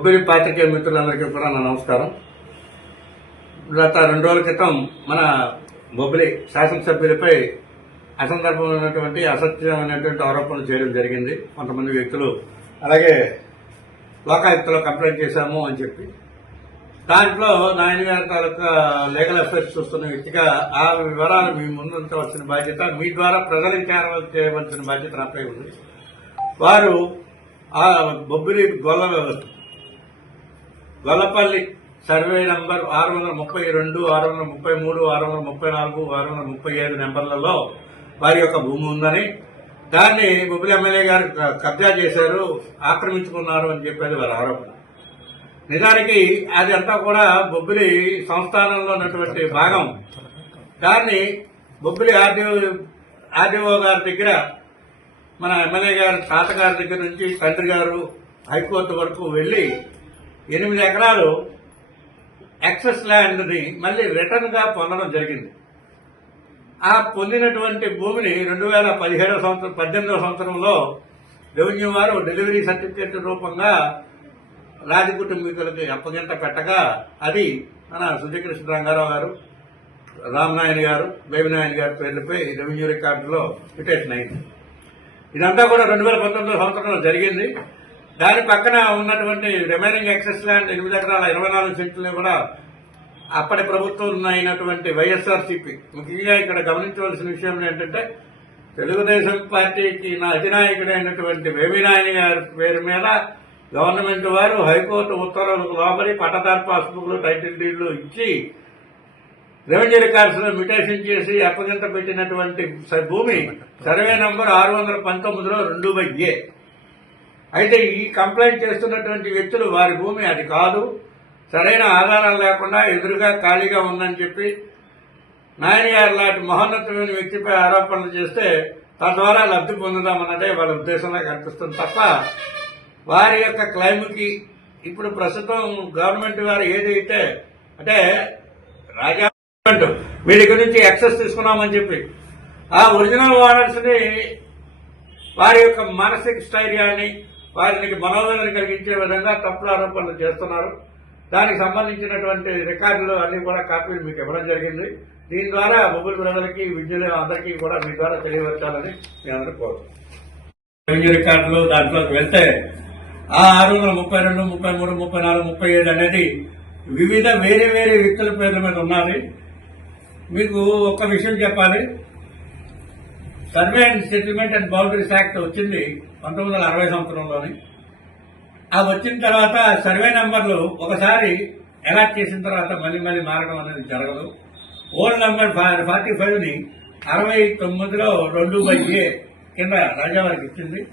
Mobile పాత్రికేయ మిత్రులందరికీ కూడా నా నమస్కారం. గత రెండు రోజుల క్రితం మన బొబ్బిలి శాసనసభ్యులపై అసందర్భమైనటువంటి అసత్యమైనటువంటి ఆరోపణలు చేయడం జరిగింది. కొంతమంది వ్యక్తులు అలాగే లోకాయుక్తలో కంప్లైంట్ చేశాము అని చెప్పి. దాంట్లో నాయన గారి తాలూకా లీగల్ అఫైర్స్ చూస్తున్న వ్యక్తిగా ఆ వివరాలు మీ వచ్చిన బాధ్యత మీ ద్వారా ప్రజలకు చేరవలసి చేయవలసిన బాధ్యత నాపై ఉంది. వారు ఆ బొబ్బిలి గొల్ల గొల్లపల్లి సర్వే నంబర్ ఆరు వందల ముప్పై రెండు ఆరు వందల ముప్పై మూడు ఆరు వందల ముప్పై నాలుగు ఆరు వందల ముప్పై ఐదు నెంబర్లలో వారి యొక్క భూమి ఉందని దాన్ని బొబ్బిలి ఎమ్మెల్యే గారు కబ్జా చేశారు ఆక్రమించుకున్నారు అని చెప్పేది వారి ఆరోపణ. నిజానికి అది అంతా కూడా బొబ్బిలి సంస్థానంలో ఉన్నటువంటి భాగం. దాన్ని బొబ్బిలి ఆర్డీఓ ఆర్డీఓ గారి దగ్గర మన ఎమ్మెల్యే గారి తాతగారి దగ్గర నుంచి తండ్రి గారు హైకోర్టు వరకు వెళ్ళి ఎనిమిది ఎకరాలు ఎక్సెస్ ల్యాండ్ని మళ్ళీ రిటర్న్గా పొందడం జరిగింది. ఆ పొందినటువంటి భూమిని రెండు వేల పదిహేడవ సంవత్సరం పద్దెనిమిదవ సంవత్సరంలో రెవెన్యూ వారు డెలివరీ సర్టిఫికేట్ రూపంగా రాజ కుటుంబీకులకి అప్పగింత పెట్టగా అది మన సుజయకృష్ణ రంగారావు గారు రామనాయన్ గారు బేబినాయన్ గారి పేర్లపై రెవెన్యూ రికార్డులో పిటేషన్ అయింది. ఇదంతా కూడా రెండు వేల పంతొమ్మిదో సంవత్సరంలో జరిగింది. దాని పక్కన ఉన్నటువంటి రిమైనింగ్ ఎక్సెస్ ల్యాండ్ ఎనిమిది ఎకరాల ఇరవై నాలుగు సెంట్లని కూడా అప్పటి ప్రభుత్వం అయినటువంటి వైఎస్ఆర్సీపీ. ముఖ్యంగా ఇక్కడ గమనించవలసిన విషయం ఏంటంటే తెలుగుదేశం పార్టీకి నా అధినాయకుడైనటువంటి వేమినాయని గారి పేరు మీద గవర్నమెంట్ వారు హైకోర్టు ఉత్తర్వులకు లోబడి పట్టదారు పాస్బుక్లు టైటిల్ డీడ్లు ఇచ్చి రెవెన్యూ రికార్డ్స్లో మ్యూటేషన్ చేసి అప్పగింత పెట్టినటువంటి స- భూమి సర్వే నంబర్ ఆరు వందల పంతొమ్మిదిలో రెండు బై ఏ. అయితే ఈ కంప్లైంట్ చేస్తున్నటువంటి వ్యక్తులు వారి భూమి అది కాదు. సరైన ఆధారాలు లేకుండా ఎదురుగా ఖాళీగా ఉందని చెప్పి నాయన గారు లాంటి మహోన్నతమైన వ్యక్తిపై ఆరోపణలు చేస్తే తద్వారా లబ్ధి పొందుదామన్నదే వాళ్ళ ఉద్దేశంలో కనిపిస్తుంది తప్ప వారి యొక్క క్లైమ్కి ఇప్పుడు ప్రస్తుతం గవర్నమెంట్ వారు ఏదైతే అంటే రాజా మీ దగ్గర నుంచి యాక్సెస్ తీసుకున్నామని చెప్పి ఆ ఒరిజినల్ ఓనర్స్ వారి యొక్క మానసిక స్థైర్యాన్ని వారికి మనోవేదన కలిగించే విధంగా తప్పుడు ఆరోపణలు చేస్తున్నారు. దానికి సంబంధించినటువంటి రికార్డులు అన్ని కూడా కాపీలు మీకు ఇవ్వడం జరిగింది. దీని ద్వారా మొబైల్ ప్రజలకి విద్యులు అందరికీ కూడా మీ ద్వారా తెలియవచ్చాలని నేను అందరూ కోరుతున్నాను రెవెన్యూ రికార్డులు దాంట్లోకి వెళ్తే ఆ ఆరు వందల ముప్పై రెండు ముప్పై మూడు ముప్పై నాలుగు ముప్పై ఏడు అనేది వివిధ వేరే వేరే వ్యక్తుల పేర్ల మీద ఉన్నది మీకు ఒక విషయం చెప్పాలి. Survey and settlement and boundaries act వచ్చింది పంతొమ్మిది వందల అరవై సంవత్సరంలోని. అది వచ్చిన తర్వాత సర్వే నెంబర్లు ఒకసారి ఎలాక్ట్ చేసిన తర్వాత మళ్ళీ మళ్ళీ మారడం అనేది జరగదు. ఓల్డ్ నెంబర్ ఫార్టీ ఫైవ్ని అరవై తొమ్మిదిలో రెండు బై ఏ కింద రాజావారికి ఇచ్చింది.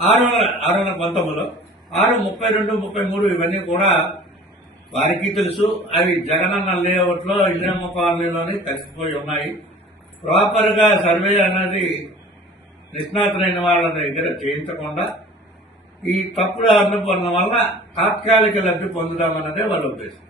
ఆరు వందల ఆరు వందల పంతొమ్మిదిలో. ఆరు ముప్పై రెండు ముప్పై మూడు ఇవన్నీ కూడా వారికి తెలుసు. అవి జగనన్న లేఅవుట్లో లో ఇందిరమ్మ కాలనీలోని కలిసిపోయి ఉన్నాయి. ప్రాపర్గా సర్వే అనేది నిష్ణాతులైన వాళ్ళ దగ్గర చేయించకుండా ఈ తప్పుడు అర్థం పొందడం వల్ల తాత్కాలిక లబ్ధి పొందడం అన్నదే వాళ్ళ ఉద్దేశం.